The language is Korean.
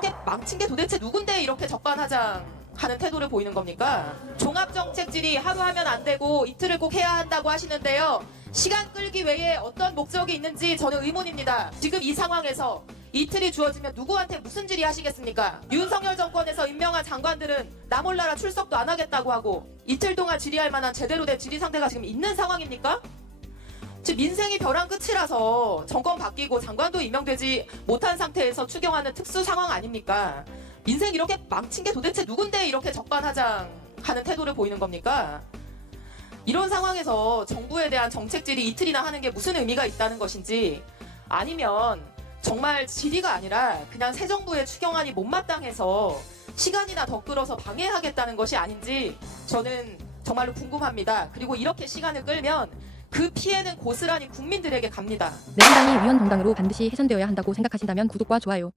이렇게 망친 게 도대체 누군데 이렇게 적반하장 하는 태도를 보이는 겁니까? 종합정책질이 하루 하면 안 되고 이틀을 꼭 해야 한다고 하시는데요. 시간 끌기 외에 어떤 목적이 있는지 저는 의문입니다. 지금 이 상황에서 이틀이 주어지면 누구한테 무슨 질의 하시겠습니까? 윤석열 정권에서 임명한 장관들은 나 몰라라 출석도 안 하겠다고 하고 이틀 동안 질의할 만한 제대로 된 질의 상태가 지금 있는 상황입니까? 지금 민생이 벼랑 끝이라서 정권 바뀌고 장관도 임명되지 못한 상태에서 추경하는 특수 상황 아닙니까? 민생 이렇게 망친 게 도대체 누군데 이렇게 적반하장 하는 태도를 보이는 겁니까? 이런 상황에서 정부에 대한 정책질이 이틀이나 하는 게 무슨 의미가 있다는 것인지 아니면 정말 질의가 아니라 그냥 새 정부의 추경안이 못마땅해서 시간이나 더 끌어서 방해하겠다는 것이 아닌지 저는 정말로 궁금합니다. 그리고 이렇게 시간을 끌면 그 피해는 고스란히 국민들에게 갑니다. 내 정당이 위헌 정당으로 반드시 훼손되어야 한다고 생각하신다면 구독과 좋아요